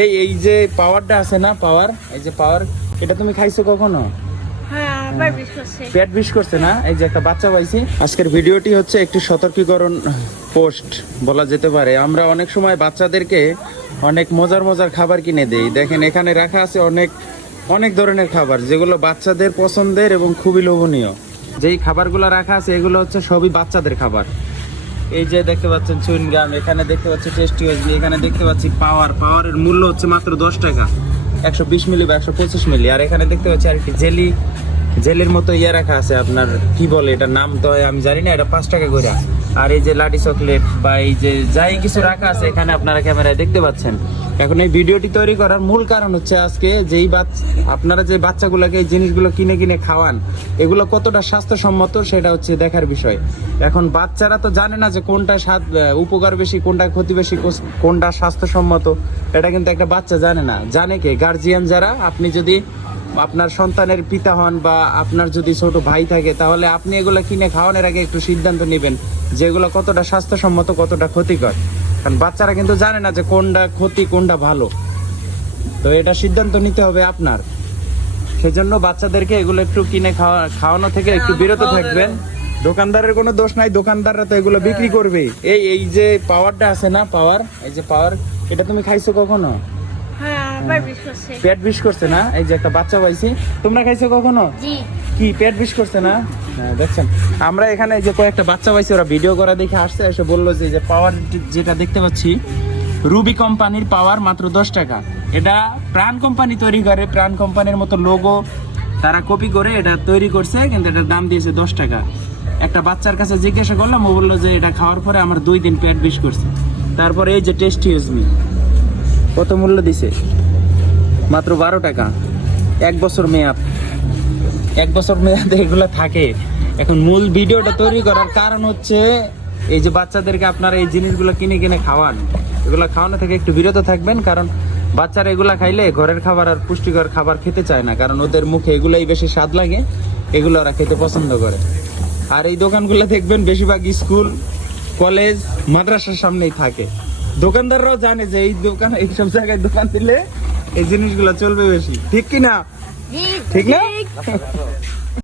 এই এই যে পাওয়ারটা আছে না পাওয়ার এই যে পাওয়ার এটা তুমি খাইছো কখনো? হ্যাঁ পেট বিষ করছে না? এই যে একটা বাচ্চা পাইছি। আজকের ভিডিওটি হচ্ছে একটি সতর্কীকরণ পোস্ট বলা যেতে পারে। আমরা অনেক সময় বাচ্চাদেরকে অনেক মজার মজার খাবার কিনে দেই। দেখেন এখানে রাখা আছে অনেক অনেক ধরনের খাবার যেগুলো বাচ্চাদের পছন্দের এবং খুবই লোভনীয়। যেই খাবারগুলো রাখা আছে এগুলো হচ্ছে সবই বাচ্চাদের খাবার। এই যে দেখতে পাচ্ছেন চুইনগাম এখানে দেখতে পাচ্ছি টেস্টি হয়েছে এখানে দেখতে পাচ্ছি পাওয়ার পাওয়ারের মূল্য হচ্ছে মাত্র দশ টাকা। একশো বিশ মিলি বা একশো পঁচিশ মিলি আর এখানে দেখতে পাচ্ছি আর একটি জেলি, জেলির মতো ইয়ে রাখা আছে আপনার, কি বলে এটা নাম তো আমি জানি না, এটা পাঁচ টাকা করে। আর এই যে লাডি চকলেট বা এই যে যাই কিছু রাখা আছে এখানে আপনারা ক্যামেরায় দেখতে পাচ্ছেন। এখন এই ভিডিওটি তৈরি করার মূল কারণ হচ্ছে আজকে যেই বাচ্চা আপনারা যে বাচ্চাগুলোকে এই জিনিসগুলো কিনে কিনে খাওয়ান, এগুলো কতটা স্বাস্থ্যসম্মত সেটা হচ্ছে দেখার বিষয়। এখন বাচ্চারা তো জানে না যে কোনটা স্বাদ উপকার বেশি, কোনটা ক্ষতি বেশি কোনটা স্বাস্থ্যসম্মত, এটা কিন্তু একটা বাচ্চা জানে না। জানে কে? গার্জিয়ান যারা, আপনি যদি আপনার সন্তানের পিতা হন বা আপনার যদি ছোট ভাই থাকে তাহলে আপনি এগুলো কিনে খাওয়ানোর আগে একটু সিদ্ধান্ত নেবেন যে এগুলো কতটা স্বাস্থ্যসম্মত কতটা ক্ষতিকর। কারণ বাচ্চারা কিন্তু জানে না যে কোনটা ক্ষতি কোনটা ভালো। তো এটা সিদ্ধান্ত নিতে হবে আপনার। সেজন্য বাচ্চাদেরকে এগুলো একটু কিনে খাওয়া খাওয়ানো থেকে একটু বিরত থাকবেন। দোকানদারের কোনো দোষ নাই দোকানদাররা তো এগুলো বিক্রি করবে এই এই যে পাওয়ারটা আছে না পাওয়ার এই যে পাওয়ার এটা তুমি খাইছো কখনো? পেট বিষ করছে না? এই যে একটা বাচ্চা পাইছি। তোমরা খাইছো কখনো? কি পেট বিষ করছে না? হ্যাঁ দেখছেন। আমরা এখানে যে কয়েকটা বাচ্চা পাইছি ওরা ভিডিও করা দেখে আসছে এসে বলল যে যে পাওয়ার যেটা দেখতে পাচ্ছি রুবি কোম্পানির পাওয়ার মাত্র দশ টাকা। এটা প্রাণ কোম্পানি তৈরি করে প্রাণ কোম্পানির মতো লোগো তারা কপি করে এটা তৈরি করছে কিন্তু এটার দাম দিয়েছে দশ টাকা। একটা বাচ্চার কাছে জিজ্ঞাসা করলাম ও বলল যে এটা খাওয়ার পরে আমার দুই দিন পেট বিষ করছে। তারপরে এই যে টেস্টি ইউজমি কত মূল্য দিছে? মাত্র বারো টাকা। এক বছর মেয়াদ। এক বছর মেয়াদে এগুলো থাকে। এখন মূল ভিডিওটা তৈরি করার কারণ হচ্ছে, এই যে বাচ্চাদেরকে আপনারা এই জিনিসগুলো কিনে কিনে খাওয়ান। এগুলো খাওয়ানো থেকে একটু বিরত থাকবেন, কারণ বাচ্চারা এগুলা খাইলে ঘরের খাবার আর পুষ্টিকর খাবার খেতে চায় না, কারণ ওদের মুখে এগুলাই বেশি স্বাদ লাগে, এগুলো ওরা খেতে পছন্দ করে। আর এই দোকানগুলো দেখবেন বেশিরভাগ স্কুল, কলেজ, মাদ্রাসার সামনেই থাকে। দোকানদাররাও জানে যে এই দোকান এইসব জায়গায় দোকান দিলে এই জিনিসগুলো চলবে বেশি। ঠিক কি না ঠিক। ঠিক না?